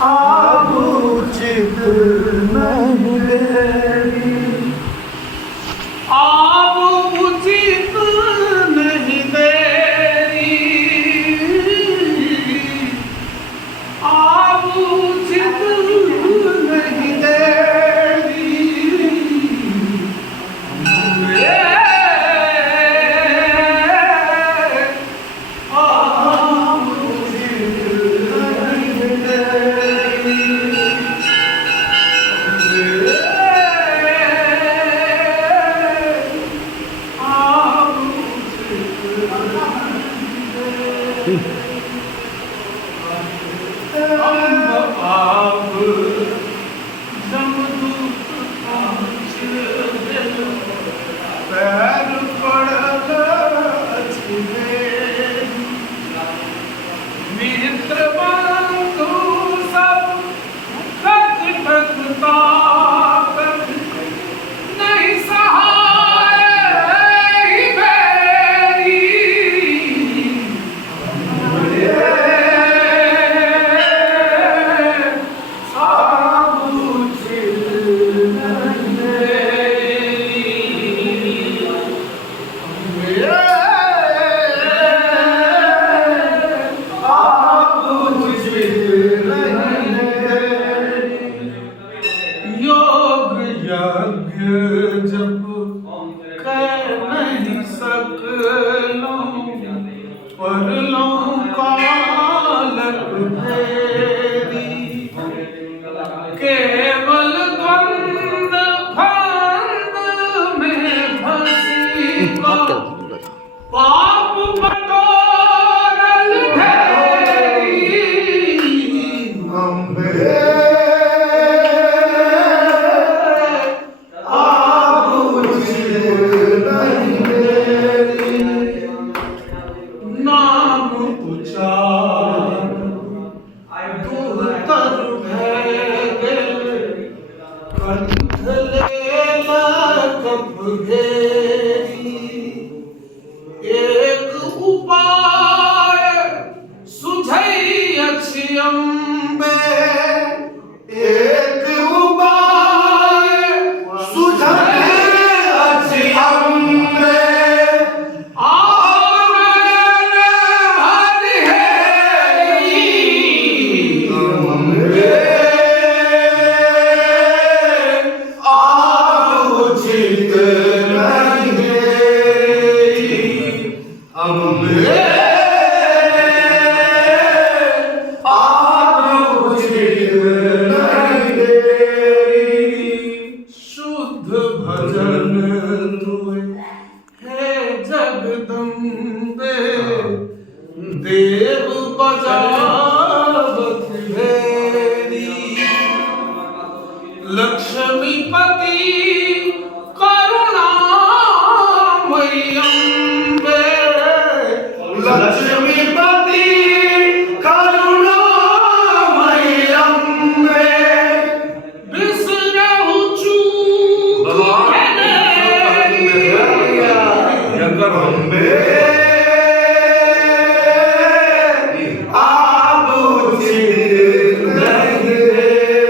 अब उचित नहीं देरी, अब उचित नहीं देरी, अब उचित नहीं देरी, अब उचित नहीं देरी। पैर पड़ल मित्र बंधु सब ठक ठकता नहीं सहाय मेरी, अब उचित नहीं देरी, अब उचित नहीं देरी। योग यज्ञ जब कर नहीं सकलूं, पर लूं कालक फेरी, केवल द्वंद फंद में फंसी को पाप बटोरल ढेरी, अम्बे अब उचित नहीं देरी। नाम उचार दूतर भैगल, कंठ लेला कप घेरी, एक उपाय सुझई अछि अम्बे, एक उपाय सुझई अछि अम्बे, आनन हरिहेरी, अम्बे अब उचित नहीं देरी, अम्बे अब उचित नहीं देरी। शुद्ध भजन तुय हे जगदम्बे, देव बजावत भेरी, लक्ष्मीपति करुणामयी अम्बे, लक्ष्मीपति करुणामयी अम्बे, बिसरहु चूक अम्बे अब उचित नहीं देरी,